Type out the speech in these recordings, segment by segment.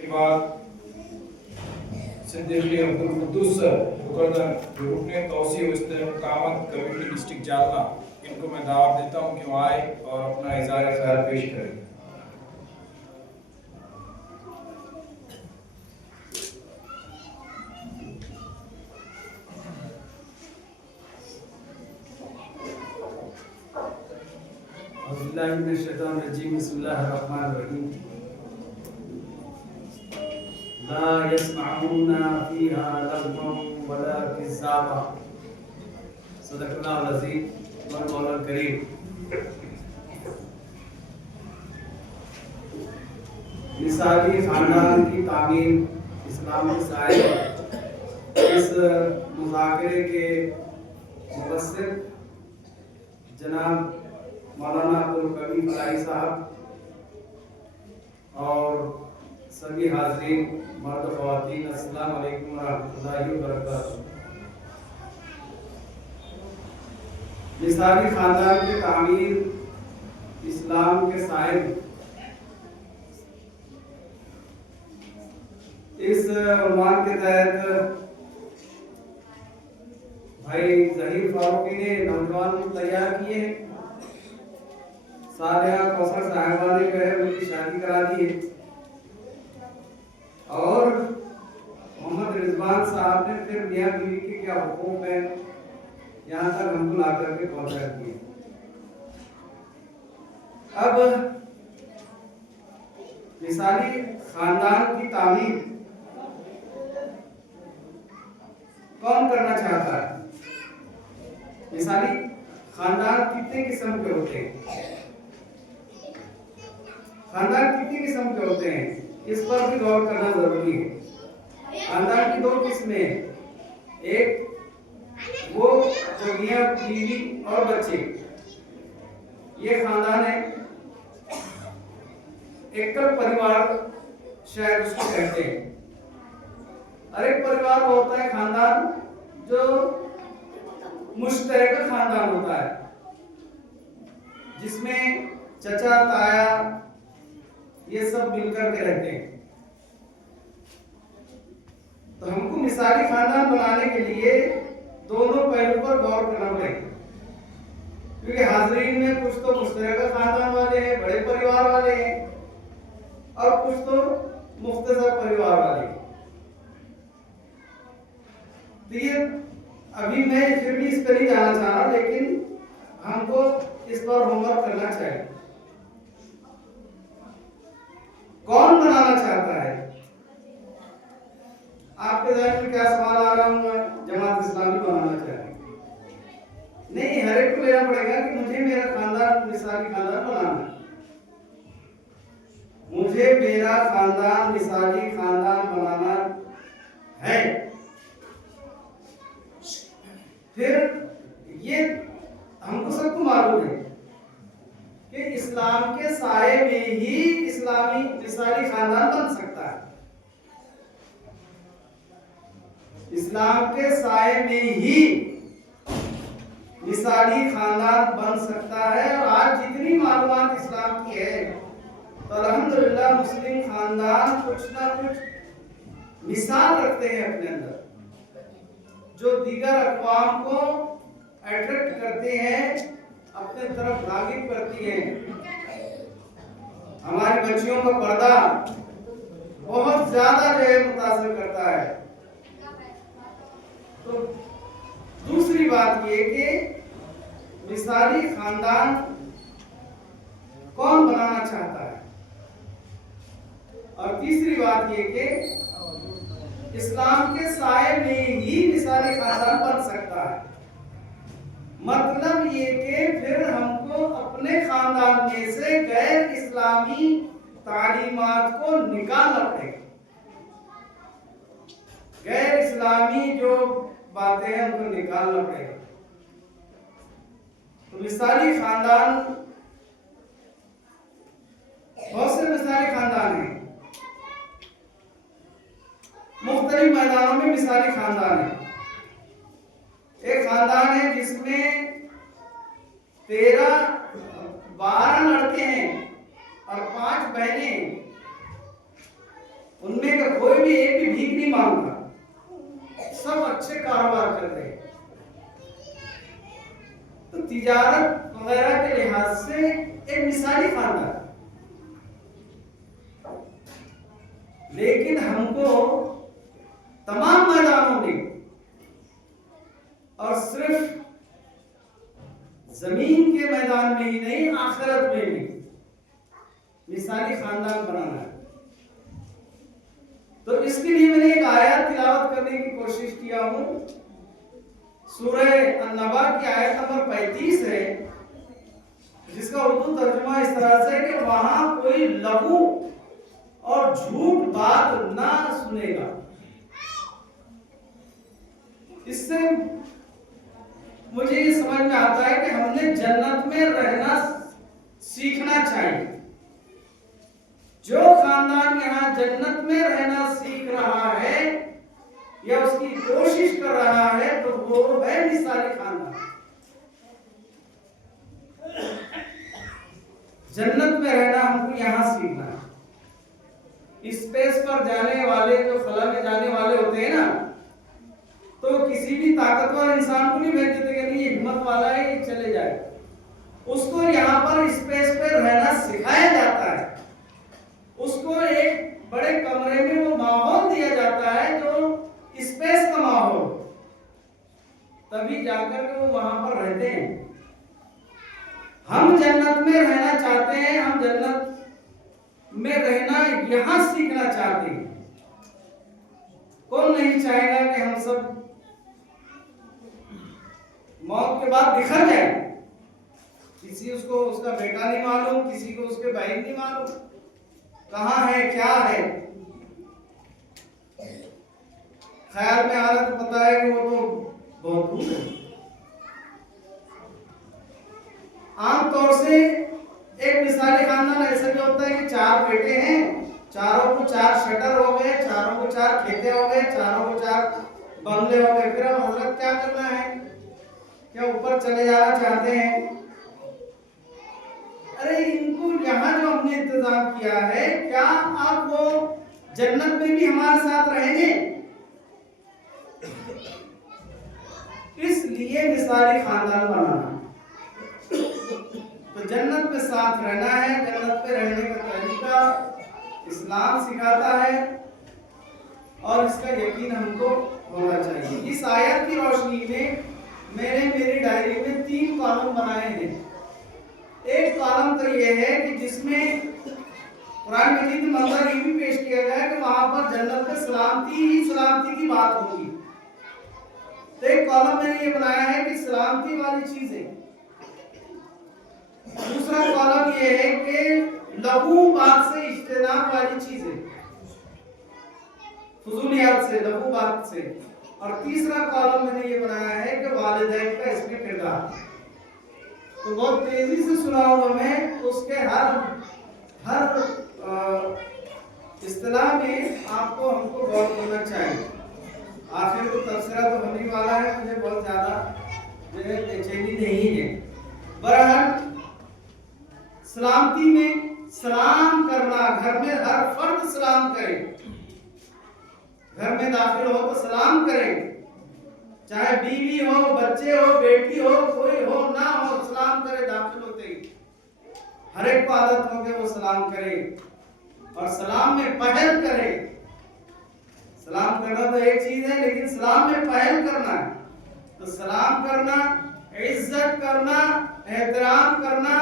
के बाद सिद्दीकी अब्दुल कुद्दूस रुकन रुकने तौसीफ इस्तेकामत कमेटी डिस्ट्रिक्ट जालना, इनको मैं दावत देता हूँ कि वो आए और अपना इज़हार ख्याल पेश करें। बिस्मिल्लाहिर्रहमानिर्रहीम। ला यस्मऊना फीहा लग़वन वला किज़्ज़ाबा। सदक़ल्लाहुल अज़ीम वल मौलाल करीम। मिसाली खानदान की तामीर इस्लाम के साए, इस मुज़ाकरे के मुबस्सिर जनाब मौलाना अब्दुल करीम फलाही साहब और सभी हाज़रीन मर्द ख़वातीन, अस्सलाम वालेकुम रहमतुल्लाहि व बरकातहू। मिसाली खानदान की तामीर इस्लाम के साहिब, इस उन्वान के तहत भाई ज़हीर फारूकी ने नौजवान तैयार किए हैं। सालिया कौसर साहिबा ने जो है उनकी शादी करा दी है और मोहम्मद रिजवान साहब ने फिर मियाँ बीवी के क्या हुकूम है यहाँ तक हमको ला करके पहुँचा दिए। अब मिसाली खानदान की तामीर कौन करना चाहता है? मिसाली खानदान कितने किस्म के होते हैं? खानदान कितने किस्म के होते हैं, इस पर भी गौर करना जरूरी है। खानदान की दो किस्में हैं, एक वो जो मियां बीवी और बच्चे, ये खानदान है। एकल परिवार शायद उसको कहते हैं। और एक परिवार वो होता है खानदान जो मुश्तरक खानदान होता है, जिसमें चचा ताया ये सब मिलकर के रहते हैं। तो हमको मिसाली खानदान बनाने के लिए दोनों पहलू पर गौर करना पड़ेगा, क्योंकि हाजरीन में कुछ तो मुश्तरका खानदान वाले हैं, बड़े परिवार वाले हैं, और कुछ तो मुख्तसर परिवार वाले हैं। तो ये अभी मैं फिर भी इस पर नहीं जाना चाह रहा, लेकिन हमको इस पर होमवर्क करना चाहिए। कौन बनाना चाहता है? आपके ज़हन में क्या सवाल आ रहा होगा? जमात इस्लामी बनाना चाहिए? नहीं, हर एक को लेना पड़ेगा कि मुझे मेरा खानदान मिसाली खानदान बनाना है, मुझे मेरा खानदान मिसाली खानदान बनाना है। फिर ये हमको सबको मालूम है कि इस्लाम के साए में ही इस्लामी मिसाली खानदान बन सकता है। इस्लाम के साए में ही मिसाली खानदान बन सकता है। और आज जितनी मालूमात इस्लाम की है, तो अल्हम्दुलिल्लाह मुस्लिम खानदान कुछ ना कुछ मिसाल रखते हैं अपने अंदर, जो दीगर अक़वाम को अट्रैक्ट करते हैं, अपने तरफ राग़िब करती हैं। हमारी बच्चियों का पर्दा बहुत ज्यादा जो है मुतासिर करता है। तो दूसरी बात ये कि मिसाली खानदान कौन बनाना चाहता है, और तीसरी बात ये कि इस्लाम के साए में ही मिसाली खानदान बन सकता है। मतलब ये कि फिर हमको अपने खानदान में से गैर इस्लामी तालीमात को निकालना पड़ेगा। गैर इस्लामी जो बातें हैं उनको निकालना पड़ेगा। तो मिसाली खानदान, बहुत से मिसाली खानदान हैं, मुख्तलिफ मैदानों में मिसाली खानदान है। एक खानदान है जिसमें 12 लड़के हैं और 5 बहनें। उनमें का कोई भी एक भी भीख नहीं मांगता, सब अच्छे कारोबार कर रहे हैं। तो तिजारत वगैरह के लिहाज से एक मिसाली खानदान। लेकिन हमको तमाम मैदानों में और सिर्फ जमीन के मैदान में ही नहीं, आखिरत में भी मिसाली खानदान बनाना है। तो इसके लिए मैंने एक आयत तिलावत करने की कोशिश किया हूं। सूरह अन-नबा की आयत नंबर 35 है, जिसका उर्दू तर्जुमा इस तरह से है कि वहां कोई लघु और झूठ बात ना सुनेगा। इससे मुझे ये समझ में आता है कि हमने जन्नत में रहना सीखना चाहिए। जो खानदान यहाँ जन्नत में रहना सीख रहा है या उसकी कोशिश कर रहा है, तो वो है मिसाली खानदान। जन्नत में रहना हमको यहाँ सीखना है। स्पेस पर जाने वाले, जो खला में जाने वाले होते हैं ना, तो किसी भी ताकतवर इंसान को नहीं भेज देते कि नहीं ये हिम्मत वाला है, ये चले जाए। उसको यहाँ पर स्पेस पे रहना सिखाया जाता है। उसको एक बड़े कमरे में वो माहौल दिया जाता है जो स्पेस का माहौल, तभी जाकर के वो वहां पर रहते हैं। हम जन्नत में रहना चाहते हैं, हम जन्नत में रहना यहां सीखना चाहते हैं। कौन नहीं चाहेगा कि हम सब मौत के बाद बिखर जाए। किसी उसको उसका बेटा नहीं मालूम, किसी को उसके बहन नहीं मालूम कहां है क्या है। ख्याल में आ रहा तो पता है कि वो तो बहुत दूर है। आमतौर से एक मिसाली खानदान ऐसा भी होता है कि 4 बेटे हैं, चारों को 4 शटर हो गए, चारों को 4 खेते हो गए, चारों को 4 बंगले हो गए। फिर अब हजरत क्या करना है, क्या ऊपर चले जाना चाहते हैं? अरे इनको यहाँ जो हमने इंतजाम किया है, क्या आप वो जन्नत में भी हमारे साथ रहेंगे? इसलिए मिसाली खानदान बनाना। तो जन्नत में साथ रहना है। जन्नत में रहने का तरीका इस्लाम सिखाता है और इसका यकीन हमको होना चाहिए। इस आयत की रोशनी में मैंने मेरी डायरी में 3 कॉलम बनाए हैं। एक कॉलम तो यह है कि जिसमें कुरान मजीद में मंजर ये भी पेश किया गया है कि वहां पर जन्नत में सलामती ही सलामती की बात होगी। तो एक कॉलम मैंने ये बनाया है कि सलामती वाली चीजें। दूसरा कॉलम ये है कि लघु बात से इज्तिनाब वाली चीजें, फजूलियात से, लघु बात से। और तीसरा कॉलम मैंने ये बनाया है कि वालिदैन का इसमें किरदार। तो बहुत तेजी से सुनाऊंगा मैं, उसके हर इस्तिलाह में आपको हमको गौर करना चाहिए। आखिर को तबसरा तो होने वाला है, मुझे बहुत ज्यादा बेचैनी नहीं है। बहरहाल सलामती में सलाम करना, घर में हर फर्द सलाम करे। घर में दाखिल हो तो सलाम करें, चाहे बीवी हो, बच्चे हो, बेटी हो, कोई हो ना हो, सलाम करे दाखिल होते ही। हर एक को आदत हो के वो सलाम करे और सलाम में पहल करे। सलाम करना तो एक चीज है, लेकिन सलाम में पहल करना है। तो सलाम करना, इज्जत करना, एहतराम करना,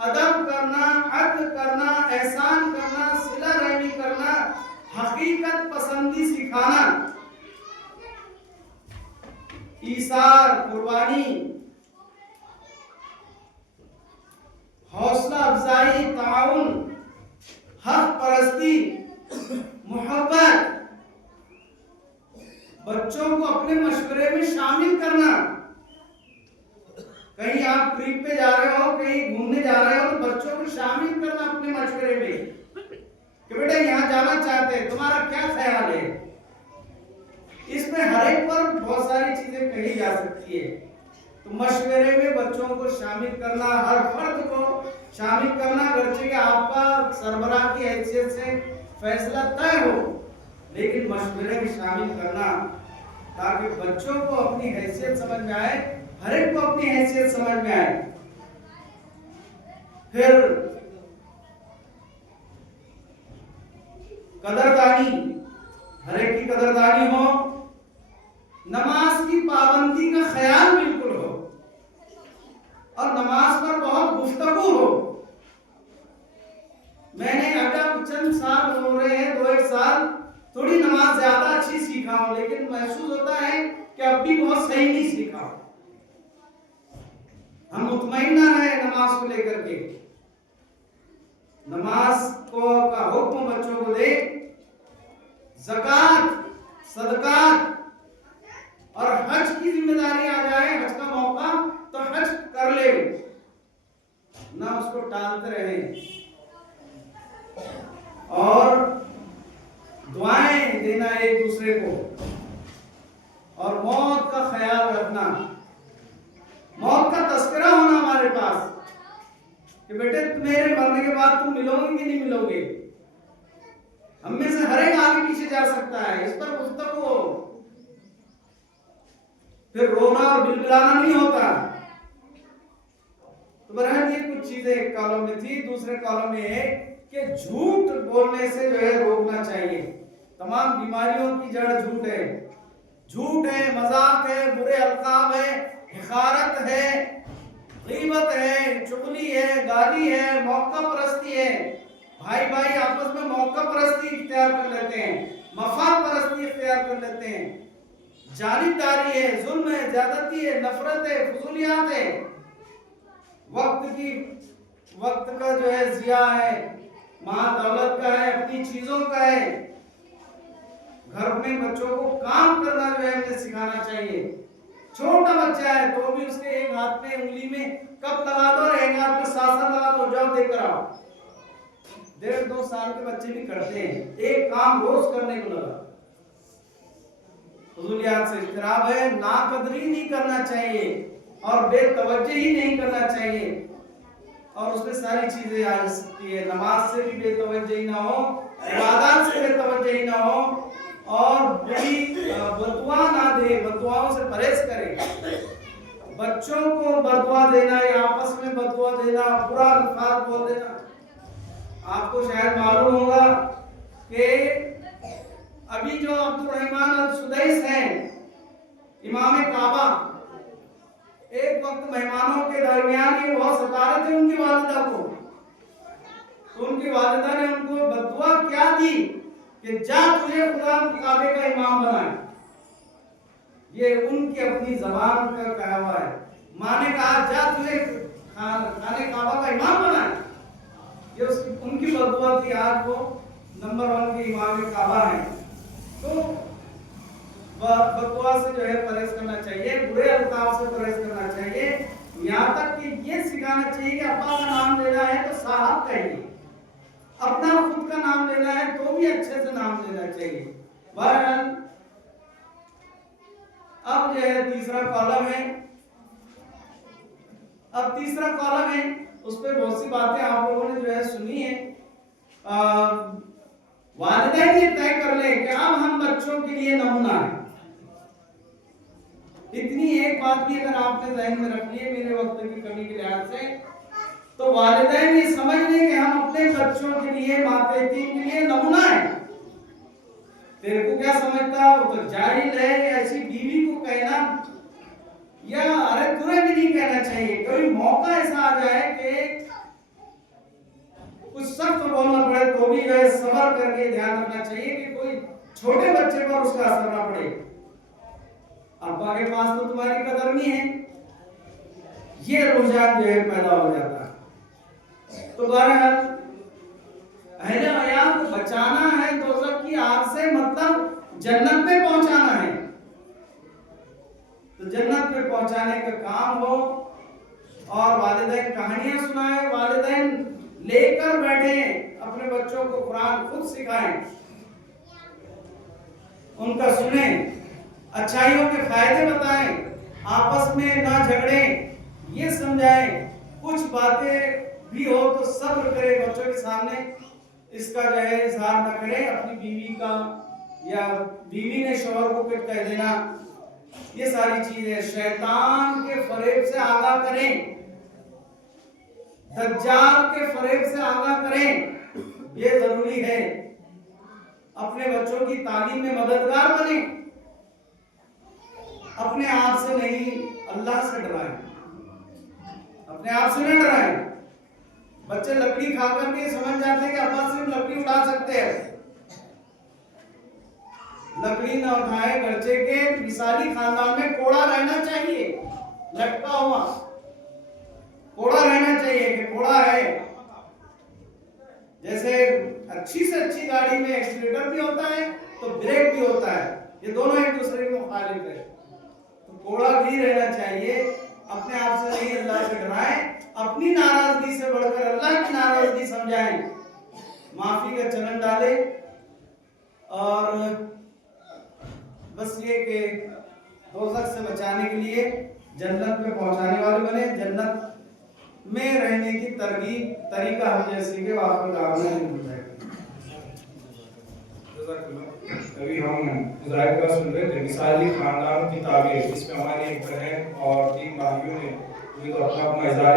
अदब करना, अदल करना, एहसान करना, सिला रहमी करना, हकीकत पसंदी सिखाना, ईसार, कुर्बानी, हौसला अफजाई, ताउन, हक परस्ती, मोहब्बत, बच्चों को अपने मशवरे में शामिल करना। कहीं आप ट्रिप पे जा रहे हो, कहीं घूमने जा रहे हो, तो बच्चों को शामिल करना अपने मशवरे में कि बेटा यहाँ जाना चाहते हैं, तुम्हारा क्या ख्याल है। इसमें हर एक पर बहुत सारी चीजें कही जा सकती है। तो मशवरे में बच्चों को शामिल करना, हर फर्द को शामिल करना, गर्चे कि आपका सरबराह की हैसियत से फैसला तय हो लेकिन मशवरे में शामिल करना, ताकि बच्चों को अपनी हैसियत समझ में आए, हर एक को अपनी हैसियत समझ में आए। फिर कदरदानी, हर एक की कदरदानी हो, नमाज की पाबंदी का ख्याल बिल्कुल हो, और नमाज पर बहुत गुफ्तगू हो। मैंने अगर चंद साल हो रहे हैं, 2-1 साल, थोड़ी नमाज ज्यादा अच्छी सीखा हूं, लेकिन महसूस होता है कि अब भी बहुत सही नहीं सीखा। हम मुतमईन ना रहे नमाज को लेकर के। नमाज को का हुक्म बच्चों को दे, ज़कात, सदकात और हज की जिम्मेदारी आ जाए, हज का मौका तो हज कर ले, ना उसको टालते रहे। और दुआएं देना एक दूसरे को, और मौत का ख्याल रखना, मौत का तस्करा होना हमारे पास कि बेटे मेरे मरने के बाद तुम मिलोगे कि नहीं मिलोगे। हम में से हर एक आगे पीछे जा सकता है, इस पर गुफ्तगू हो। फिर रोना और बिलबिलाना नहीं होता। तो बहरहाल ये कुछ चीजें एक कॉलम में थी। दूसरे कॉलम में है कि झूठ बोलने से जो है रोकना चाहिए। तमाम बीमारियों की जड़ झूठ है। झूठ है, मजाक है, बुरे अल्काब है, हिकारत है, गीबत है, चुगली है, गाली है, मौका परस्ती है। भाई भाई आपस में मौका परस्ती इख्तियार कर लेते हैं, मफाद परस्ती इख्तियार कर लेते हैं, जानिबदारी है, जुल्म है, ज्यादती है, नफरत है, फजूलियात है, वक्त का जो है जिया है, माल दौलत का है, अपनी चीजों का है। घर में बच्चों को काम करना जो है हमें सिखाना चाहिए। छोटा बच्चा है तो भी उसके एक हाथ में उंगली में कप लगा दो और एक हाथ में सासा लगा दो, जाओ देकर आओ। 1.5-2 साल के बच्चे भी करते हैं, एक काम रोज करने को लगा। फजूलियात से इख्तिराब है, नाकदरी नहीं करना चाहिए और बेतवज्जही नहीं करना चाहिए। और उसमें सारी चीजें आ सकती है। नमाज से भी बेतवज्जही ना हो, इबादत से बेतवज्जही ना हो, और बुरी बदुआ ना दे, बदुआओं से परहेज करें। बच्चों को बदुआ देना या आपस में बदुआ देना, बुरा अल्फाज बोल देना, आपको शायद मालूम होगा कि अभी जो अब्दुल रहमान अल सुदैस हैं, इमाम काबा, एक वक्त मेहमानों के दरमियान ये बहुत सता रहे थे उनकी वालिदा को। तो उनकी वालिदा ने उनको बदुआ क्या दी कि जा तुझे खुदा काबे का इमाम बनाए। ये उनकी अपनी जबान का कहा हुआ है। माँ ने कहा जा तुझे खाने काबा का इमाम बनाए। ये उनकी बदुआ थी। आज वो नंबर 1 के इमाम काबा है। तो बदुआ से जो है परहेज करना चाहिए, बुरे अल्फाज से परहेज करना चाहिए। यहाँ तक कि ये सिखाना चाहिए कि अब्बा का नाम लेना है तो साहब कहिए, अपना खुद का नाम लेना है तो भी अच्छे से नाम लेना चाहिए। बहरहाल अब जो है तीसरा कॉलम है। अब तीसरा कॉलम है, उस पर बहुत सी बातें आप लोगों ने जो है सुनी है। वालिदैन ये तय कर ले कि अब हम बच्चों के लिए नमूना है। इतनी एक बात भी अगर आपने ज़हन में रख ली है मेरे वक्त की कमी के लिहाज से, तो वालिदैन ये समझ लें कि हम अपने बच्चों के लिए, माता यतीम के लिए नमूना है। तेरे को क्या समझता, वो तो जाहिल है। ऐसी बीवी को कहना, या अरे तुझे भी नहीं कहना चाहिए। कभी मौका ऐसा आ जाए कि कुछ सख्त बोलना पड़े तो भी वह सब्र करके ध्यान रखना चाहिए कि कोई छोटे बच्चे पर उसका असर ना पड़े। अब्बा के पास तो तुम्हारी कदर नहीं है, ये रुझान जो है पैदा हो जाता है। तो बहरहाल अहले अयाल को बचाना है दोज़ख की आग से, मतलब जन्नत में पहुंचाना है। तो जन्नत में पहुंचाने का काम हो, और वालिदैन कहानियां सुनाए, वालिदैन लेकर बैठे अपने बच्चों को कुरान खुद सिखाएं, उनका सुने, अच्छाइयों के फायदे बताएं, आपस में ना झगड़े, ये समझाएं। कुछ बातें भी हो तो सब्र करें बच्चों के सामने, इसका जो है इजहार न करें। अपनी बीवी का या बीवी ने शौहर को कुछ कह देना, ये सारी चीजें शैतान के फरेब से आगाह करें, दज्जाल के फरेब से आगाह करें, ये जरूरी है। अपने बच्चों की तालीम में मददगार बने, अपने आप से नहीं अल्लाह से डराएं, अपने आप से न डराएं। बच्चे लकड़ी खा करके समझ जाते हैं कि अब्बा सिर्फ लकड़ी उठा सकते हैं, लकड़ी ना उठाए। बच्चे के मिसाली खानदान में कोड़ा रहना चाहिए, लटका हुआ कोड़ा रहना चाहिए कि कोड़ा है। जैसे अच्छी से अच्छी गाड़ी में एक्सीलेटर भी होता है तो ब्रेक भी होता है, ये दोनों एक दूसरे के मुखालिफ है, तो कोड़ा भी रहना चाहिए। अपने आप से नहीं अल्लाह से डराएं, अपनी नाराजगी से बढ़कर अल्लाह की नाराजगी समझाएं, माफी का चलन डालें, और बस ये कि दोज़ख से बचाने के लिए जन्नत में पहुंचाने वाले बने, जन्नत में रहने की तरकीब तरीका हम जैसे के वाक़ई दावना नहीं मिल जाएगा। अभी हम इज़राइल का सुन रहे थे मिसाली खानदान की ताबीर, इसमें हमारी एक बहन और 3 भाइयों ने तो अपना इज़हार